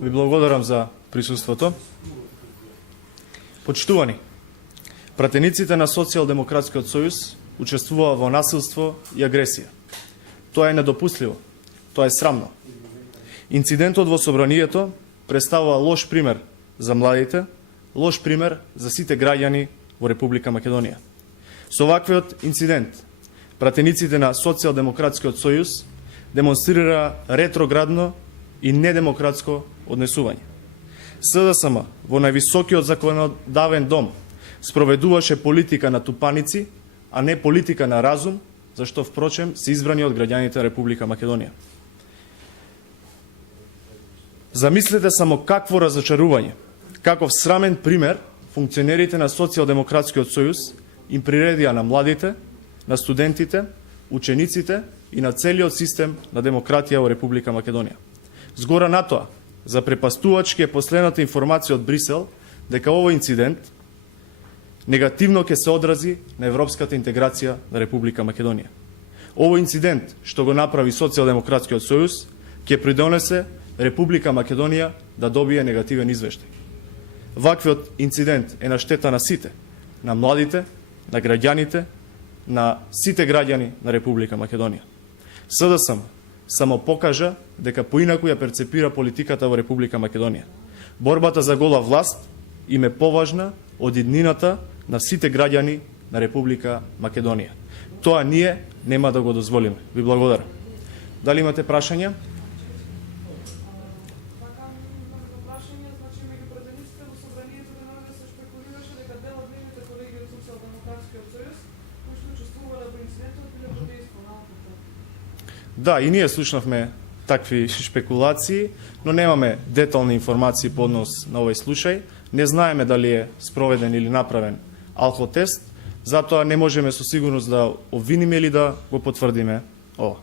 Ви благодарам за присуството. Почитувани, пратениците на Социјалдемократскиот сојуз учествуваа во насилство и агресија. Тоа е недопустливо. Тоа е срамно. Инцидентот во собранието представува лош пример за младите, лош пример за сите граѓани во Република Македонија. Со ваквиот инцидент, пратениците на Социјалдемократскиот сојуз демонстрира ретроградно и недемократско однесување. СДСМ во највисокиот законодавен дом спроведуваше политика на тупаници, а не политика на разум, зашто впрочем се избрани од граѓаните Република Македонија. Замислете само какво разочарување, каков срамен пример функционерите на Социјалдемократскиот сојуз им приредија на младите, на студентите, учениците и на целиот систем на демократија во Република Македонија. Згора на тоа, запрепастувачки е последната информација од Брисел дека овој инцидент негативно ќе се одрази на европската интеграција на Република Македонија. Овој инцидент што го направи Социјалдемократскиот сојуз ќе придонесе Република Македонија да добие негативен извештај. Ваквиот инцидент е на штета на сите, на младите, на граѓаните, на сите граѓани на Република Македонија. СДСМ само покажа дека поинаку ја перцепира политиката во Република Македонија. Борбата за гола власт им е поважна од иднината на сите граѓани на Република Македонија. Тоа ние нема да го дозволиме. Ви благодарам. Дали имате прашања? Да, и ние слушнавме такви шпекулации, но немаме детални информации по однос на овој случај. Не знаеме дали е спроведен или направен алкотест, затоа не можеме со сигурност да обвиниме или да го потврдиме ова.